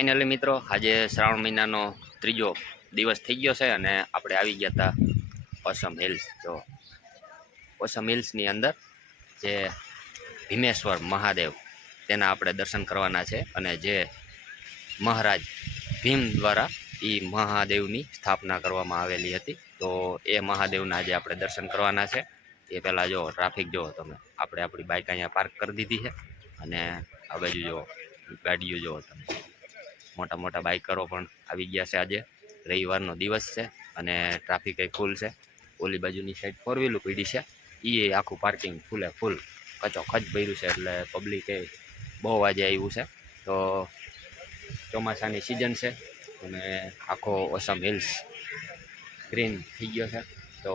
Finally મિત્રો, આજે શ્રાવણ મહિનાનો ત્રીજો દિવસ થઈ ગયો છે અને આપણે આવી ગયા હતા ઓસમ હિલ્સ જો ઓસમ હિલ્સની અંદર જે ભીમેશ્વર મહાદેવ, તેના આપણે દર્શન કરવાના છે અને જે મહારાજ ભીમ દ્વારા એ મહાદેવની સ્થાપના કરવામાં આવેલી હતી. તો એ મહાદેવના આજે આપણે દર્શન કરવાના છે. એ પહેલાં જો ટ્રાફિક જુઓ તમે, આપણે આપણી બાઇક અહીંયા પાર્ક કરી દીધી છે અને આ બાજુ જુઓ ગાડીઓ જુઓ તમે. મોટા મોટા બાઇકરો પણ આવી ગયા છે આજે. રવિવારનો દિવસ છે અને ટ્રાફિક એ ફૂલ છે. ઓલી બાજુની સાઈડ ફોર વ્હીલું પીડી છે. એ આખું પાર્કિંગ ફૂલે ફૂલ કચોખચ ભર્યું છે એટલે પબ્લિક બહુ આજે આવ્યું છે. તો ચોમાસાની સિઝન છે અને આખો ઓસમ હિલ્સ ગ્રીન થઈ ગયો છે. તો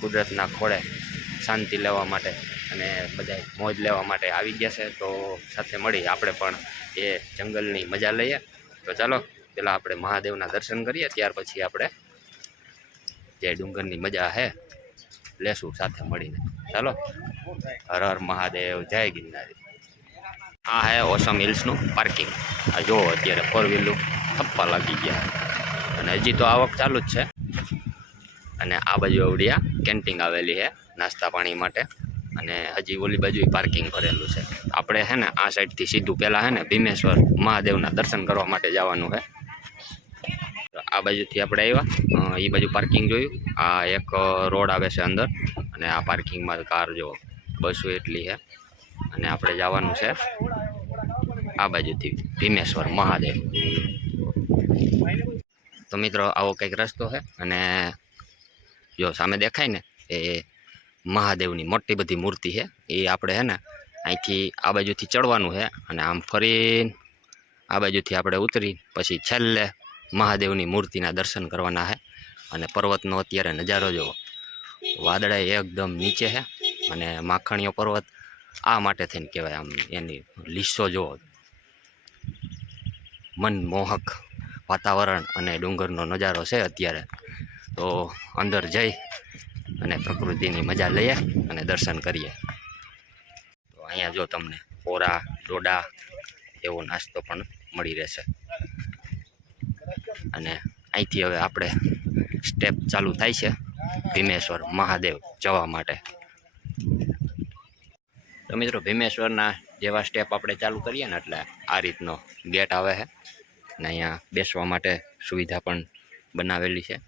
કુદરતના ખોળે શાંતિ લેવા માટે અને બધા મોજ લેવા માટે આવી ગયા છે. તો સાથે મળી આપણે પણ એ જંગલની મજા લઈએ. તો ચાલો, પેલા આપણે મહાદેવના દર્શન કરીએ, ત્યાર પછી આપણે જે ડુંગરની મજા છે લેશું સાથે મળીને. ચાલો. હર હર મહાદેવ, જય ગિરનારી. આ હે ઓસમ હિલ્સનું પાર્કિંગ. આ જો અત્યારે ફોર વ્હીલું થપ્પા લાગી ગયા. અને હજી તો આવક ચાલુ જ છે. અને આ બાજુ અવડિયા કેન્ટીન આવેલી છે નાસ્તા પાણી માટે. અને હજી ઓલી બાજુ પાર્કિંગ કરેલું છે. આપણે હે ને, આ સાઈડથી સીધું પહેલાં છે ને, ભીમેશ્વર મહાદેવના દર્શન કરવા માટે જવાનું છે આ બાજુથી આપણે આવ્યા એ બાજુ પાર્કિંગ જોયું. આ એક રોડ આવે છે અંદર. અને આ પાર્કિંગમાં કાર જો, બસો એટલી છે અને આપણે જવાનું છે આ બાજુથી ભીમેશ્વર મહાદેવ. તો મિત્રો, આવો કંઈક રસ્તો છે અને જો સામે દેખાય ને, એ મહાદેવની મોટી બધી મૂર્તિ છે. એ આપણે છે ને અહીંથી આ બાજુથી ચડવાનું છે અને આમ ફરીને આ બાજુથી આપણે ઉતરી પછી છેલ્લે મહાદેવની મૂર્તિના દર્શન કરવાના છે. અને પર્વતનો અત્યારે નજારો જુઓ વાદળા એકદમ નીચે છે અને માખણીયો પર્વત આ માટે થઈને કહેવાય આમ એની લીસો જુઓ મનમોહક વાતાવરણ અને ડુંગરનો નજારો છે અત્યારે. તો અંદર જઈ અને પ્રકૃતિની મજા લઈએ અને દર્શન કરીએ. તો અહીંયા જો તમને પોરા, ડોડા એવો નાસ્તો પણ મળી રહેશે. અને અહીંથી હવે આપણે સ્ટેપ ચાલુ થાય છે ભીમેશ્વર મહાદેવ જવા માટે. તો મિત્રો ભીમેશ્વરના જેવા સ્ટેપ આપણે ચાલુ કરીએ ને એટલે આ રીતનો ગેટ આવે છે. અને અહીંયા બેસવા માટે સુવિધા પણ બનાવેલી છે.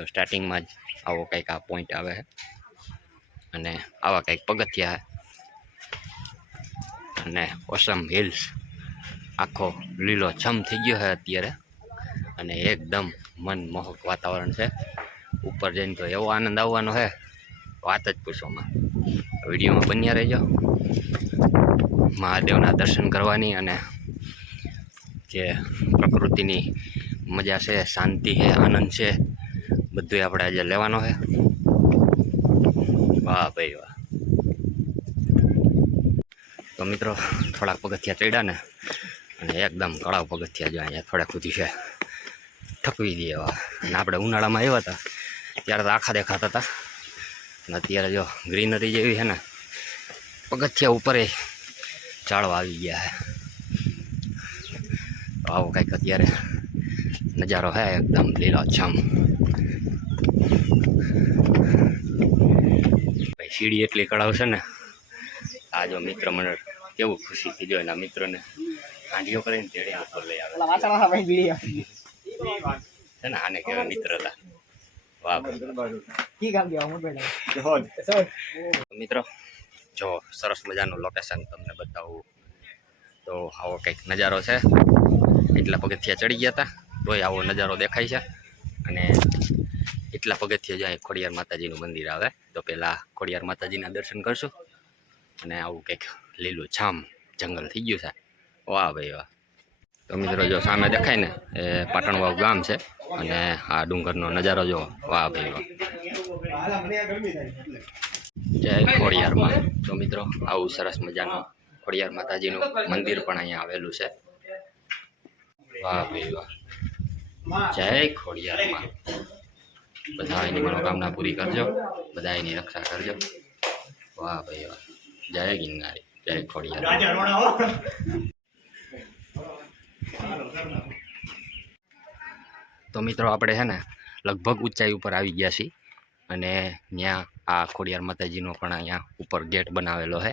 તો સ્ટાર્ટિંગમાં જ આવો કંઈક આ પોઈન્ટ આવે અને આવા કંઈક પગથિયા અને ઓસમ હિલ્સ આખો લીલો છમ થઈ ગયો છે અત્યારે. અને એકદમ મનમોહક વાતાવરણ છે. ઉપર જઈને તો એવો આનંદ આવવાનો છે. વાત જ પૂછોમાં વિડીયોમાં બન્યા રહેજો. મહાદેવના દર્શન કરવાની અને જે પ્રકૃતિની મજા છે, શાંતિ છે, આનંદ છે બધું આપણે આજે લેવાનો છે. વાહ ભાઈ વાહ. તો મિત્રો, થોડાક પગથિયા ચડ્યા ને, અને એકદમ કળાવ પગથિયા જો અહીંયા થોડાક સુધી છે. ઠકવી દઈએ એવા. અને આપણે ઉનાળામાં આવ્યા હતા, ત્યારે તો આખા દેખાતા હતા. અને અત્યારે જો ગ્રીનરી જેવી છે ને, પગથિયા ઉપર એ ઝાડવા આવી ગયા છે. આવો કંઈક અત્યારે નજારો હે એકદમ લીલોછમ. ભાઈ સીડી એટલી કળાવ છે ને આ જો મિત્ર મને કેવું ખુશી થઈ ગયો એના મિત્રોને. હાંડીઓ કરીને તેડે આંખો લઈ આવે. છે ને આને કહેવાય મિત્રતા. વાહ. મિત્રો જો સરસ મજાનું લોકેશન તમને બતાવું. તો આવો કંઈક નજારો છે. એટલા પગથિયા ચડી ગયા હતા તોય આવો નજારો દેખાય છે. અને એટલા પગથિયા જાય ખોડિયાર માતાજીનું મંદિર આવે. તો પહેલાં ખોડિયાર માતાજીના દર્શન કરશું. અને આવું કંઈક લીલું છામ જંગલ થઈ ગયું છે. વાહ ભાઈ વાહ. તો મિત્રો જો સામે દેખાય ને, એ પાટણવાવ ગામ છે. અને આ ડુંગરનો નજારો જો વાહ ભાઈ વાહ. જય ખોડિયારમાં તો મિત્રો, આવું સરસ મજાનું ખોડિયાર માતાજીનું મંદિર પણ અહીંયા આવેલું છે. વાહ ભાઈ વાહ. જય ખોડિયારમાં. બધા એની મનોકામના પૂરી કરજો. બધા એની રક્ષા કરજો. વાહ ભાઈ વાહ. જય ગિરનારી. જય ખોડિયાર. તો મિત્રો આપણે છે ને લગભગ ઊંચાઈ ઉપર આવી ગયા છીએ અને ત્યાં આ ખોડિયાર માતાજીનો પણ અહીંયા ઉપર ગેટ બનાવેલો છે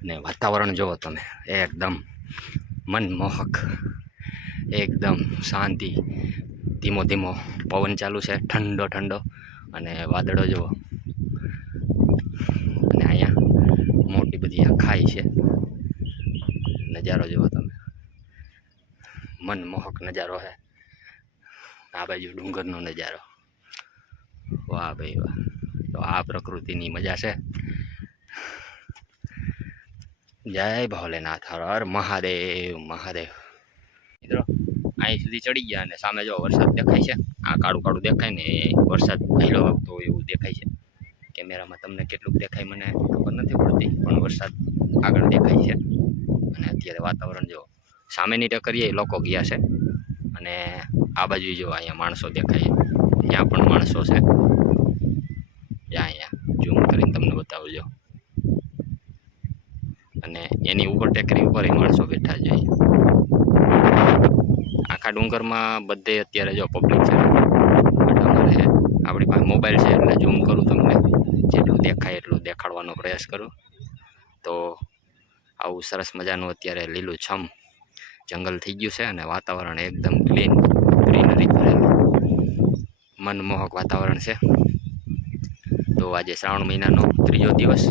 અને વાતાવરણ જુઓ તમે. એકદમ મનમોહક. એકદમ શાંતિ. ધીમો ધીમો પવન ચાલુ છે, ઠંડો ઠંડો. અને વાદળો જુઓ. અને અહીંયા મોટી બધી ખાઈ છે. નજારો જુઓ તમે. મનમોહક નજારો છે. આ બાજુ ડુંગરનો નજારો. વાહ ભાઈ વાહ. તો આ પ્રકૃતિની મજા છે. જય ભોલેનાથ. હર હર મહાદેવ મહાદેવ. મિત્રો અહીં સુધી ચડી ગયા અને સામે જો વરસાદ દેખાય છે. આ કાળું કાળું દેખાય ને વરસાદ પહેલો આવતો એવું દેખાય છે. કેમેરામાં તમને કેટલું દેખાય મને ખબર નથી પડતી, પણ વરસાદ આગળ દેખાય છે. અને અત્યારે વાતાવરણ જો સામેની ટકરીએ લોકો ગયા છે. અને આ બાજુ જો અહીંયા માણસો દેખાય ત્યાં પણ માણસો છે. ત્યાં અહીંયા ઝૂમ કરીને તમને બતાવજો. અને એની ઉપર ટેકરી ઉપર એ માણસો બેઠા છે આખા ડુંગરમાં બધે અત્યારે જો પબ્લિક છે. અમારે આપણી પાસે મોબાઈલ છે એટલે ઝૂમ કરું તમને. જેટલું દેખાય એટલું દેખાડવાનો પ્રયાસ કરું. તો આવું સરસ મજાનું અત્યારે લીલું છમ જંગલ થઈ ગયું છે અને વાતાવરણ એકદમ ક્લીન ગ્રીનરી ભરેલું મનમોહક વાતાવરણ છે. તો આજે શ્રાવણ મહિનાનો ત્રીજો દિવસ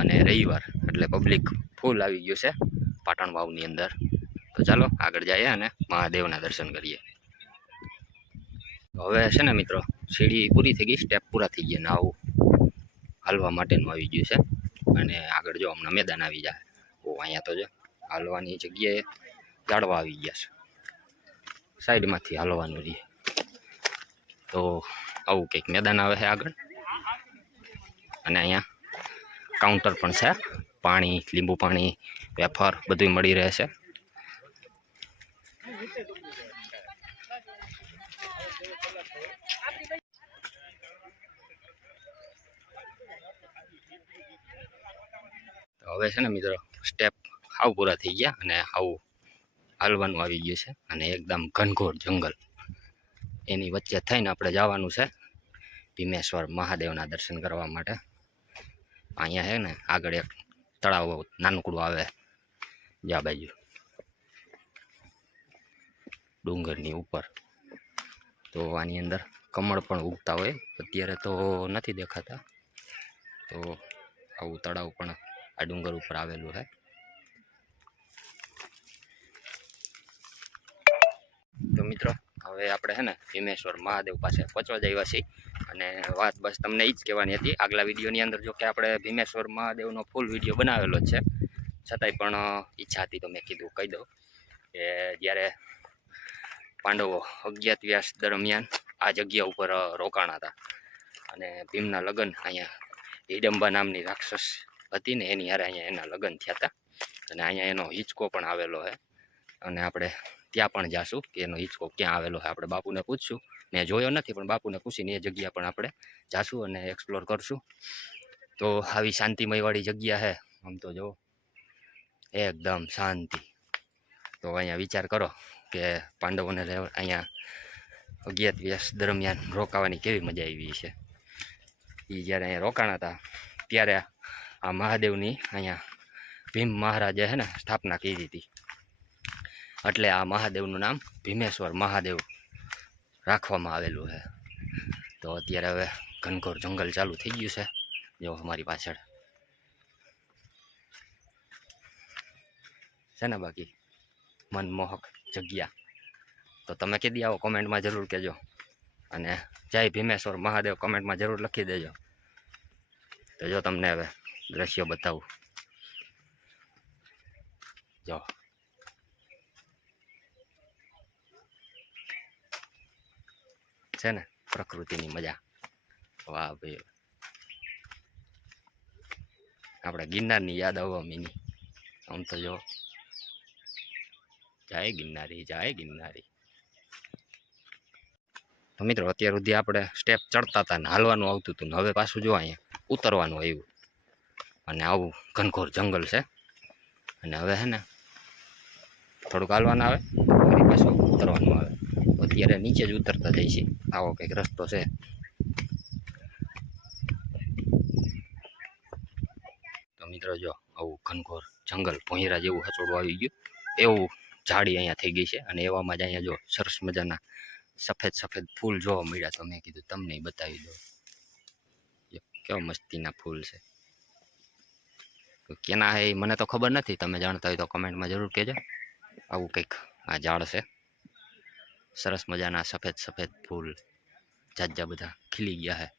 અને રવિવાર એટલે પબ્લિક ફૂલ આવી ગયું છે પાટણ વાવની અંદર. તો ચાલો આગળ જઈએ અને મહાદેવના દર્શન કરીએ. હવે છે ને મિત્રો, સીડી પૂરી થઈ ગઈ સ્ટેપ પૂરા થઈ ગયા ને આવું હાલવા માટેનું આવી ગયું છે. અને આગળ જો હમણાં મેદાન આવી જાય. ઓ, અહીંયા તો જો હાલવાની જગ્યાએ ઝાડવા આવી ગયા છે. સાઈડમાંથી હાલવાનું રહીએ તો આવું કંઈક મેદાન આવે છે આગળ. અને અહીંયા કાઉન્ટર પણ છે. પાણી, લીંબુ પાણી, વેફર બધું મળી રહે છે. તો હવે છે ને મિત્રો સ્ટેપ હાવ પૂરા થઈ ગયા અને આવું હાલવાનું આવી ગયું છે અને એકદમ ઘનઘોર જંગલ. એની વચ્ચે થઈને આપણે જવાનું છે ભીમેશ્વર મહાદેવના દર્શન કરવા માટે. અહીંયા છે ને આગળ એક તળાવ નાનકડું આવે જા બાજુ. ડુંગરની ઉપર. તો આની અંદર કમળ પણ ઉગતા હોય. અત્યારે તો નથી દેખાતા. તો આવું તળાવ પણ આ ડુંગર ઉપર આવેલું છે તો મિત્રો, હવે આપણે છે ને ભીમેશ્વર મહાદેવ પાસે પહોંચવા જઈએ છીએ. અને વાત બસ તમને એ જ કહેવાની હતી. આગલા વિડીયોની અંદર જો કે આપણે ભીમેશ્વર મહાદેવનો ફૂલ વીડિયો બનાવેલો છે. છતાંય પણ ઈચ્છા હતી તો મેં કીધું કહી દઉં કે જ્યારે પાંડવો અજ્ઞાતવ્યાસ દરમિયાન આ જગ્યા ઉપર રોકાણ રોકાણા હતા. અને ભીમના લગ્ન અહીંયા હિડંબા નામની રાક્ષસ હતી ને એની હારે અહીંયા એના લગ્ન થયા હતા. અને અહીંયા એનો હિંચકો પણ આવેલો છે અને આપણે ત્યાં પણ જાશું કે એનો હિંચકો ક્યાં આવેલો છે આપણે બાપુને પૂછશું. મેં જોયો નથી, પણ બાપુને પૂછીને એ જગ્યા પણ આપણે જાશું અને એક્સપ્લોર કરશું. તો આવી શાંતિમયવાળી જગ્યા છે આમ તો જો એકદમ શાંતિ. તો અહીંયા વિચાર કરો કે પાંડવોને અહીંયા અજ્ઞાતવ્યાસ દરમિયાન રોકાવાની કેવી મજા આવી છે એ જ્યારે અહીંયા રોકાણા હતા, ત્યારે આ મહાદેવની અહીંયા ભીમ મહારાજે છે ને સ્થાપના કરી હતી. એટલે આ મહાદેવનું નામ ભીમેશ્વર મહાદેવ રાખવામાં આવેલું છે. તો અત્યારે હવે ઘનઘોર જંગલ ચાલુ થઈ ગયું છે. જો અમારી પાછળ. છે ને બાકી? મનમોહક. જગ્યા. તો તમે કીધી આવો કોમેન્ટમાં જરૂર કહેજો. અને જય ભીમેશ્વર મહાદેવ કોમેન્ટમાં જરૂર લખી દેજો. તો જો તમને હવે દ્રશ્યો બતાવું. જો. છે ને પ્રકૃતિની મજા. વાહ ભાઈ. આપણે ગિરનારની યાદ આવવા મીની આમ તો જો. જાય ગિરનારી જાય ગિરનારી. તો મિત્રો, અત્યાર સુધી આપણે સ્ટેપ ચડતા હતા ને હાલવાનું આવતું હતું ને હવે પાછું જો અહીંયા ઉતરવાનું આવ્યું. અને આવું ઘનઘોર જંગલ છે. અને હવે હે ને, થોડુંક હાલવાનું આવે પાછું ઉતરવાનું આવે. અત્યારે નીચે જ ઉતરતા છે આવો કંઈક રસ્તો છે. તો મિત્રો, જો આવું ઘનઘોર જંગલ ભોંયરા જેવું હચોડું આવી ગયું. એવું ઝાડી અહીંયા થઈ ગઈ છે અને એવામાં જ અહીંયા જો સરસ મજાના સફેદ સફેદ ફૂલ જોવા મળ્યા તો મેં કીધું તમને બતાવી જો કેવા મસ્તીના ફૂલ છે. કેના હે મને તો ખબર નથી, તમે જાણતા હોય તો કમેન્ટમાં જરૂર કહેજો. આવું કંઈક આ ઝાડ છે. સરસ મજાના સફેદ સફેદ ફૂલ જાજા બધા ખીલી ગયા છે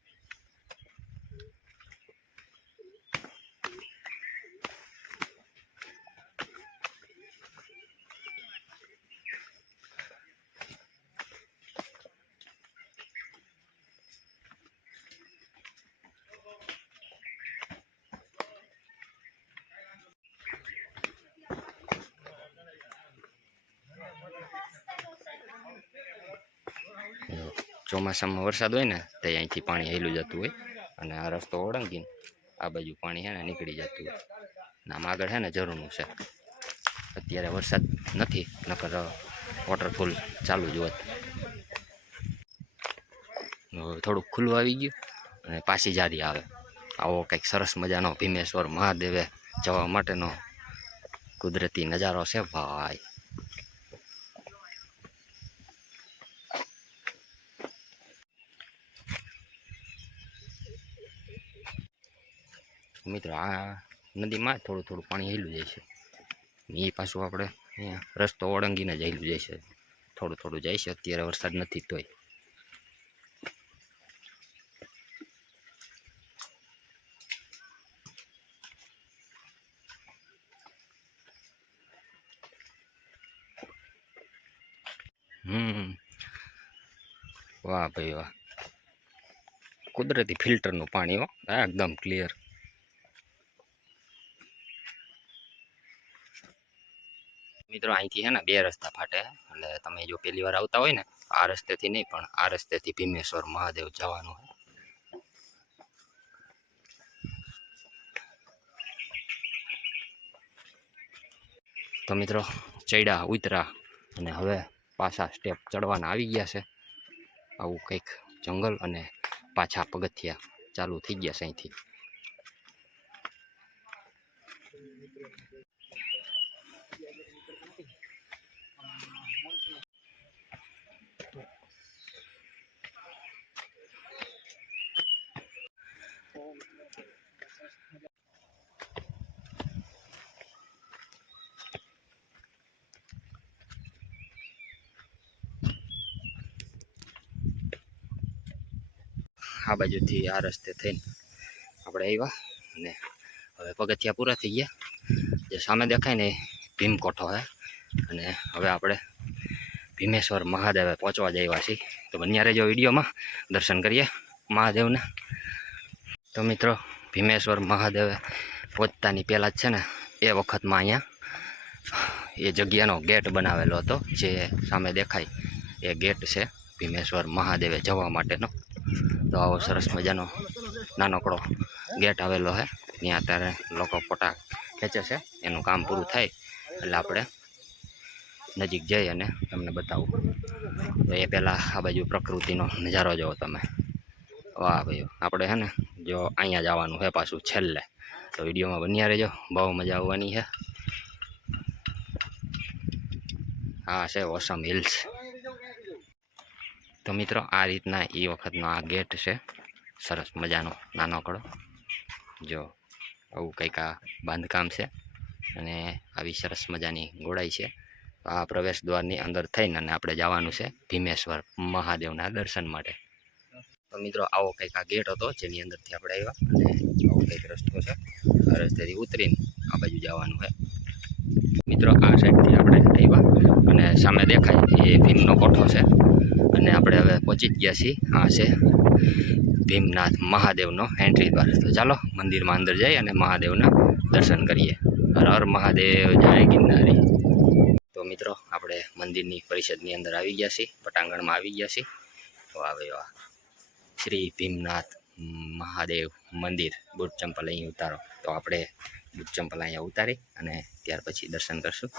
જો ચોમાસામાં વરસાદ હોય ને, તો અહીંથી પાણી હેલું જતું હોય અને આ રસ્તો ઓળંગીને આ બાજુ પાણી છે ને નીકળી જતું હોય. ને આમ આગળ છે ને જરૂરનું છે. અત્યારે વરસાદ નથી, નકર વોટરફોલ ચાલુ જ હોત. થોડુંક ખુલ્લું આવી ગયું અને પાછી જારી આવે. આવો કંઈક સરસ મજાનો ભીમેશ્વર મહાદેવે જવા માટેનો કુદરતી નજારો છે ભાઈ. મિત્રો, આ નદીમાં થોડું થોડું પાણી હેલું જાય છે. એ પાછું આપણે રસ્તો ઓળંગીને જ હેલું જાય છે. થોડું થોડું જાય છે, અત્યારે વરસાદ નથી તોય. હમ. વાહ ભાઈ વાહ. કુદરતી ફિલ્ટરનું પાણી હો, એકદમ ક્લિયર મિત્રો, અહીંથી છે ને બે રસ્તા ફાટે. એટલે તમે જો પહેલી વાર આવતા હોય ને, આ રસ્તેથી નહીં, પણ આ રસ્તેથી ભીમેશ્વર મહાદેવ જવાનું હોય તો મિત્રો, ચડ્યા ઉતરા અને હવે પાછા સ્ટેપ ચડવાના આવી ગયા છે. આવું કંઈક જંગલ અને પાછા પગથિયા ચાલુ થઈ ગયા છે અહીંથી. આ બાજુથી આ રસ્તે થઈને આપણે આવ્યા અને હવે પગથિયા પૂરા થઈ ગયા. જે સામે દેખાય ને એ ભીમકોઠો હે. અને હવે આપણે ભીમેશ્વર મહાદેવે પહોંચવા જઈવા છીએ. તો બન્યારે જો વિડીયોમાં. દર્શન કરીએ મહાદેવને. તો મિત્રો, ભીમેશ્વર મહાદેવે પહોંચતાની પહેલાં જ છે ને, એ વખતમાં અહીંયા એ જગ્યાનો ગેટ બનાવેલો હતો, જે સામે દેખાય એ ગેટ છે ભીમેશ્વર મહાદેવે જવા માટેનો. તો આવો સરસ મજાનો નાનકડો ગેટ આવેલો છે ત્યાં અત્યારે લોકો ફોટા ખેંચે છે. એનું કામ પૂરું થાય એટલે આપણે નજીક જઈ અને તમને બતાવું. તો એ પહેલાં આ બાજુ પ્રકૃતિનો નજારો જોવો તમે. વાહ ભાઈ, આપણે છે ને જો અહીંયા જવાનું છે પાછું છેલ્લે. તો વિડીયોમાં બન્યા રહેજો. બહુ મજા આવવાની છે હા, છે ઓસમ હિલ્સ. તો મિત્રો, આ રીતના એ વખતનો આ ગેટ છે. સરસ મજાનો, નાનકડો. જો, આવું કંઈક આ બાંધકામ છે અને આવી સરસ મજાની ગોળાઈ છે. આ પ્રવેશ દ્વારની અંદર થઈને અને આપણે જવાનું છે ભીમેશ્વર મહાદેવના દર્શન માટે. તો મિત્રો, આવો કંઈક આ ગેટ હતો જેની અંદરથી આપણે આવ્યા અને આવો કંઈક રસ્તો છે. આ રસ્તેથી ઉતરીને આ બાજુ જવાનું છે. મિત્રો, આ સાઈડથી આપણે આવ્યા અને સામે દેખાય એ ભીમનો કોઠો છે. અને આપણે હવે પહોંચી જ ગયા છીએ. આ છે ભીમનાથ મહાદેવનો એન્ટ્રી દ્વાર તો ચાલો મંદિરમાં અંદર જઈ અને મહાદેવના દર્શન કરીએ. હર મહાદેવ, જય ગિરનારી. તો મિત્રો, આપણે મંદિરની પરિષદની અંદર આવી ગયા છીએ, પટાંગણમાં આવી ગયા છીએ. તો આવે આ શ્રી ભીમનાથ મહાદેવ મંદિર. બુટ ચંપલ અહીં ઉતારો. તો આપણે બુટ ચંપલ અહીંયા ઉતારી અને ત્યાર પછી દર્શન કરશું.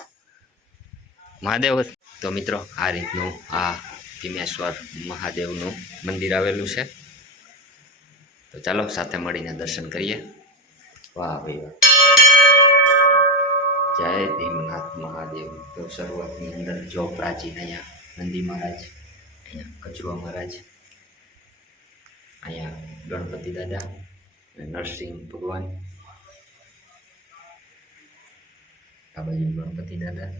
મહાદેવ, તો મિત્રો, આ રીતનું આ ભીમેશ્વર મહાદેવનું મંદિર આવેલું છે. તો ચાલો સાથે મળીને દર્શન કરીએ. વાહ ભાઈ વાહ. જય ભીમનાથ મહાદેવ. તો શરૂઆતની અંદર જો પ્રાચીન અહીંયા નંદી મહારાજ, અહીંયા કચુઆ મહારાજ, અહીંયા ગણપતિ દાદા નરસિંહ ભગવાન. આ બાજુ ગણપતિ દાદા.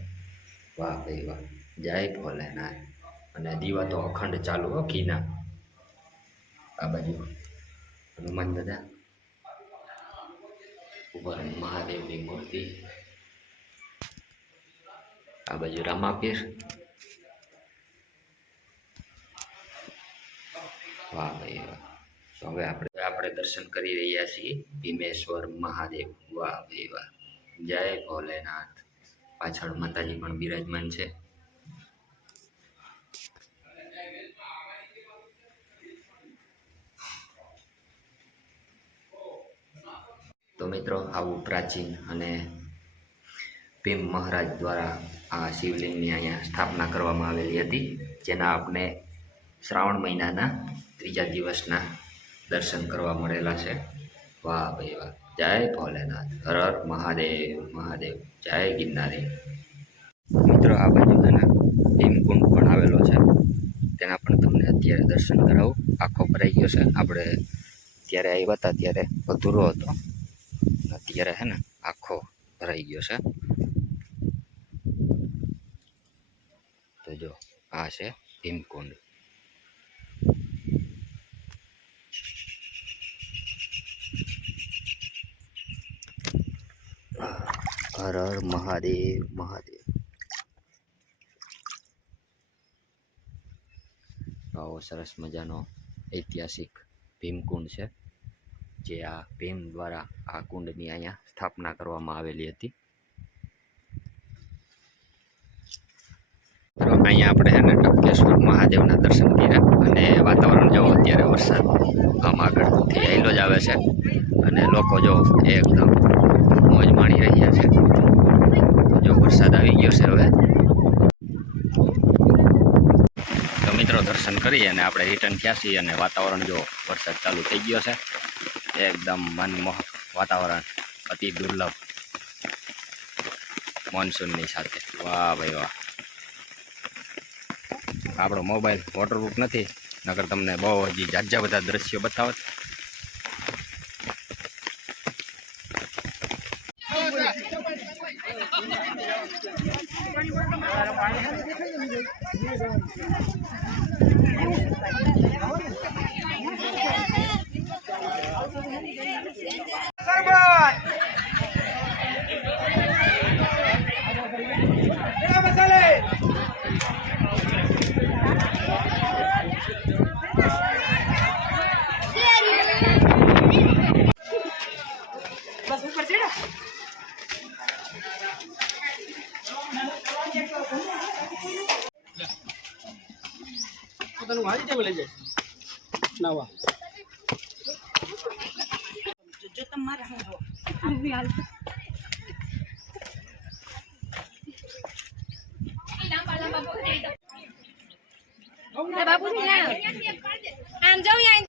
વાહ ભાઈ વાહ. જય ભોલેનાથ. અને દીવા તો અખંડ ચાલુ હો, ઘીના. આ બાજુ. હનુમાન દાદા. ઉપર મહાદેવની મૂર્તિ. આ બાજુ રામાપીર. વાહ ભાઈ વાહ. તો હવે આપણે આપણે દર્શન કરી રહ્યા છીએ. ભીમેશ્વર મહાદેવ. વાહ ભાઈ વાહ. જય ભોલેનાથ. પાછળ માતાજી પણ બિરાજમાન છે. તો મિત્રો, આવું પ્રાચીન અને ભીમ મહારાજ દ્વારા આ શિવલિંગની અહીંયા સ્થાપના કરવામાં આવેલી હતી, જેના આપણે શ્રાવણ મહિનાના ત્રીજા દિવસના દર્શન કરવા મળેલા છે. વાહ ભાઈ વાહ. જય ભોલેનાથ. હર હર મહાદેવ મહાદેવ. જય ગિરનારી. મિત્રો, આ બાજુ ભીમકુંડ પણ આવેલો છે. તેના પણ તમને અત્યારે દર્શન કરાવું. આખો ભરાઈ ગયો છે. આપણે ત્યારે આવ્યા હતા ત્યારે અધૂરો હતો. અત્યારે હે ને આખો ભરાઈ ગયો છે. તો જો, આ છે ભીમકુંડ. હર હર મહાદેવ મહાદેવ. આવો સરસ મજાનો ઐતિહાસિક ભીમકુંડ છે. જે આ ભીમ દ્વારા આ કુંડની અહીંયા સ્થાપના કરવામાં આવેલી હતી. અહીંયા આપણે છે ને ટપકેશ્વર મહાદેવના દર્શન કર્યા અને વાતાવરણ જો અત્યારે વરસાદ આમ આગળથી આવેલો જ આવે છે અને લોકો જો એકદમ મોજ માણી રહ્યા છે. જો વરસાદ આવી ગયો છે હવે. તો મિત્રો દર્શન કરીએ અને આપણે રિટર્ન થયા છીએ અને વાતાવરણ જો વરસાદ ચાલુ થઈ ગયો છે. એકદમ મનમોહક વાતાવરણ, અતિ દુર્લભ મોન્સૂનની સાથે. વાહ ભાઈ વાહ. આપણો મોબાઈલ વોટરપ્રૂફ નથી નગર તમને બહુ હજી જાજા બધા દ્રશ્યો બતાવત. બસ ઉપર ચડ્યા પોતાનું હારી ટેબલ જાય. નવા જો તમારે હું જો આવી હાલ બાપુજી આમ જાઉં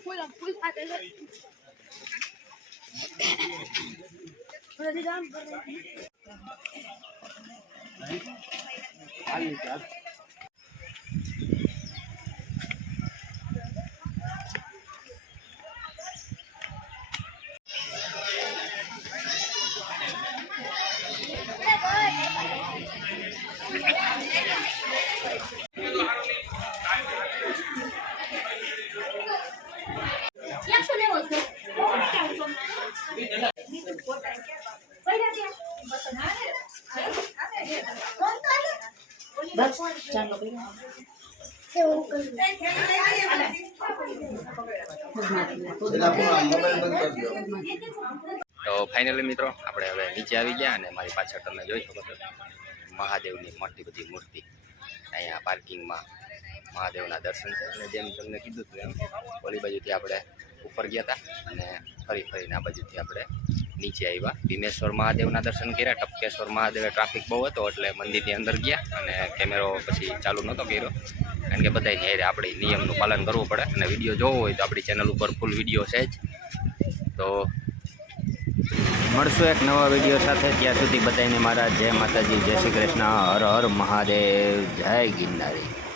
ફૂલ ફૂલ ખાતે છે એકસો લેવો છે બસ ચાલો તો ફાઇનલી મિત્રો, આપણે હવે નીચે આવી ગયા અને મારી પાછળ તમે જોઈ શકો છો મહાદેવની મોટી બધી મૂર્તિ. અહીંયા પાર્કિંગમાં મહાદેવના દર્શન છે. અને જેમ તમને કીધું હતું એમ, ઓલી બાજુથી આપણે ઉપર ગયા હતા અને ફરી ફરીને આ બાજુથી આપણે નીચે આવ્યા. ભીમેશ્વર મહાદેવના દર્શન કર્યા. ટપકેશ્વર મહાદેવે ટ્રાફિક બહુ હતો એટલે મંદિરની અંદર ગયા અને કેમેરો પછી ચાલુ નહોતો કર્યો. કારણ કે બધાને હેરે આપણે નિયમનું પાલન કરવું પડે અને વીડિયો જોવો હોય તો આપણી ચેનલ ઉપર ફૂલ વીડિયો છે જ. તો મળશું એક નવા વીડિયો સાથે. ત્યાં સુધી બધાને મારા જય માતાજી, જય શ્રી કૃષ્ણ, હર હર મહાદેવ, જય ગિરનારી.